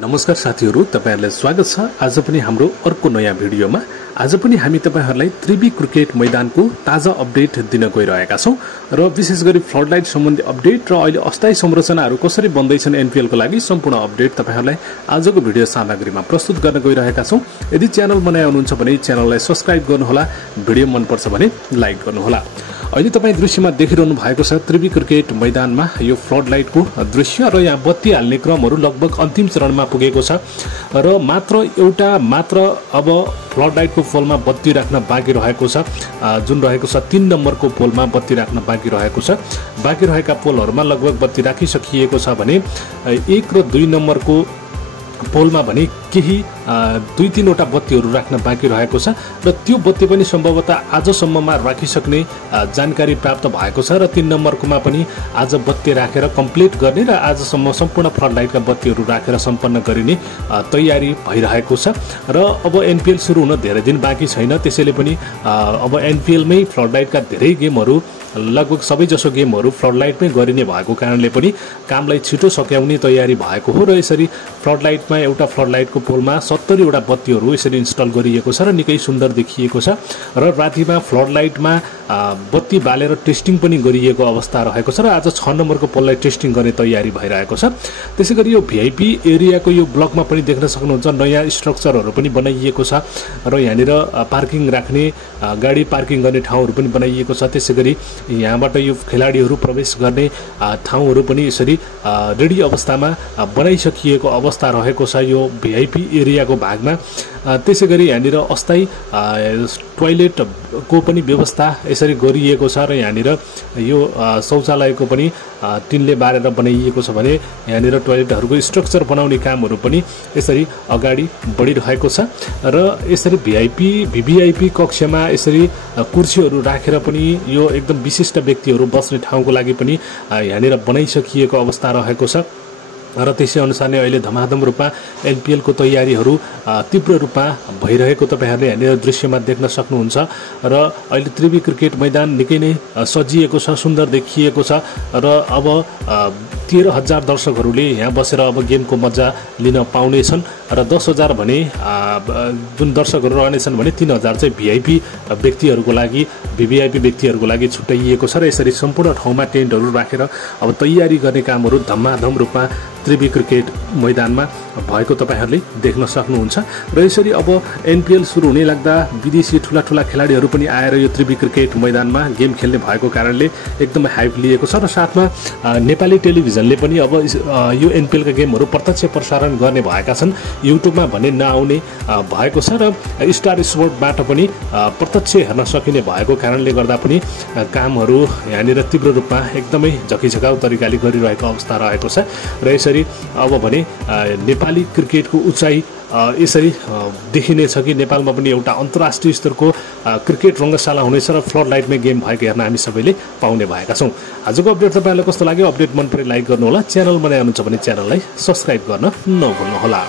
नमस्कार साथीहरु, तपाईहरुलाई स्वागत छ आज पनि हाम्रो अर्को नयाँ भिडियोमा। आज पनि हामी तपाईहरुलाई त्रिवी क्रिकेट मैदानको ताजा अपडेट दिन गइरहेका छौं र विशेष गरी फ्लडलाइट सम्बन्धी अपडेट र अहिले अस्थायी संरचनाहरू कसरी बन्दैछन् एनपीएल को लागि सम्पूर्ण अपडेट तपाईहरुलाई आजको भिडियो सामग्रीमा प्रस्तुत गर्न गइरहेका छौं। यदि च्यानल बनाए हुनुहुन्छ भने च्यानललाई सब्स्क्राइब गर्नुहोला, भिडियो मन पर्छ भने लाइक गर्नुहोला। अहिले तपाई दृश्यमा देखिरहनु भएको छ त्रिवी क्रिकेट मैदानमा यो फ्लडलाइटको दृश्य र यहाँ बत्ती हाल्ने क्रमहरू लगभग अन्तिम चरणमा पुगेको छ र मात्र अब फ्लडलाइटको पोलमा बत्ती राख्न बाँकी रहेको छ, जुन रहेको छ 3 नम्बरको पोलमा बत्ती राख्न बाँकी रहेको छ। बाँकी रहेका पोलहरुमा लगभग बत्ती राखिसकिएको छ भने 1 र 2 नम्बरको पोलमा भने केही 2-3 वटा बत्तीहरू राख्न बाँकी रहेको छ र त्यो बत्ती पनि सम्भवतः आजसम्ममा राखिसक्ने जानकारी प्राप्त भएको छ र 3 नम्बरकोमा पनि आज बत्ती राखेर कम्प्लिट गर्ने र आजसम्म सम्पूर्ण फ्लडलाइटका बत्तीहरू राखेर सम्पन्न गरिने तयारी भइरहेको छ र अब एनपीएल सुरु हुन धेरै दिन बाँकी छैन। त्यसैले पनि अब एनपीएलमै फ्लडलाइटका धेरै गेमहरू लगभग सबैजसो गेमहरू फ्लडलाइटमै गरिने भएको कारणले पनि कामलाई छिटो सक्याउने तयारी भएको हो र यसरी फ्लडलाइटमा एउटा फ्लडलाइटको पोलमा 70 वटा बत्तीहरू यसरी इन्स्टल गरिएको छ र निकै सुन्दर देखिएको छ र रातिमा फ्लडलाइटमा बत्ती बालेर टेस्टिङ पनि गरिएको अवस्था रहेको छ र आज 6 नम्बरको पोललाई टेस्टिङ गर्ने तयारी भइरहेको छ। त्यसैगरी यो भिआइपी एरियाको यो ब्लकमा पनि देख्न सक्नुहुन्छ नयाँ स्ट्रक्चरहरू पनि बनाइएको छ र यहाँनिर पार्किङ राख्ने गाडी पार्किङ गर्ने ठाउँहरू पनि बनाइएको छ। त्यसैगरी यहाँबाट यो खेलाडीहरू प्रवेश गर्ने ठाउँहरू पनि यसरी रेडी अवस्थामा बनाइसकिएको अवस्था रहेको छ यो भिआइपी एरियाको भागमा। त्यसैगरी यहाँनिर अस्थायी टोयलेटको पनि व्यवस्था यसरी गरिएको छ र यहाँनिर यो शौचालयको पनि टिनले बारेर बनाइएको छ भने यहाँनिर टोयलेटहरूको स्ट्रक्चर बनाउने कामहरू पनि यसरी अगाडि बढिरहेको छ र यसरी भिभिआइपी कक्षमा यसरी कुर्सीहरू राखेर पनि यो एकदम विशिष्ट व्यक्तिहरू बस्ने ठाउँको लागि पनि यहाँनिर बनाइसकिएको अवस्था रहेको छ र त्यसै अनुसार नै अहिले धमाधम रूपमा एनपीएल को तयारीहरू तीव्र रूपमा भइरहेको तपाईहरुले यहाँनिर दृश्यमा देख्न सक्नुहुन्छ र अहिले त्रिवी क्रिकेट मैदान निकै नै सजिएको छ, सुन्दर देखिएको छ र अब 13,000 दर्शकहरूले यहाँ बसेर अब गेमको मजा लिन पाउनेछन् र 10,000 भने जुन दर्शकहरू रहनेछन् भने 3,000 चाहिँ भिआइपी व्यक्तिहरूको लागि भिभिआइपी व्यक्तिहरूको लागि छुट्याइएको छ र यसरी सम्पूर्ण ठाउँमा टेन्टहरू राखेर अब तयारी गर्ने कामहरू धमाधम रूपमा त्रिवी क्रिकेट मैदानमा भएको तपाईहरुले देख्न सक्नुहुन्छ र यसरी अब एनपीएल सुरु हुने लाग्दा विदेशी ठूला खेलाडीहरू पनि आएर यो त्रिवी क्रिकेट मैदानमा गेम खेल्ने भएको कारणले एकदमै हाइप लिएको छ र साथमा नेपाली टेलिभिजनले पनि अब यो एनपीएल का गेमहरू प्रत्यक्ष प्रसारण गर्ने भएका छन्। युट्युबमा भने नआउने भएको छ र स्टार स्पोर्टबाट पनि प्रत्यक्ष हेर्न सकिने भएको कारणले गर्दा पनि कामहरू यहाँनिर तीव्र रूपमा एकदमै झकिझकाउ तरिकाले गरिरहेको अवस्था रहेको छ र यसरी अब भने नेपाली क्रिकेटको उचाइ यसरी देखिनेछ कि नेपालमा पनि एउटा अन्तर्राष्ट्रिय स्तरको क्रिकेट रङ्गशाला हुनेछ र फ्लडलाइटमै गेम भएको हेर्न हामी सबैले पाउने भएका छौं। आजको अपडेट तपाईहरुलाई कस्तो लाग्यो? अपडेट मन परे लाइक गर्नुहोला, च्यानल बनाए हुनुहुन्छ भने च्यानललाई सब्स्क्राइब गर्न नभुल्नुहोला।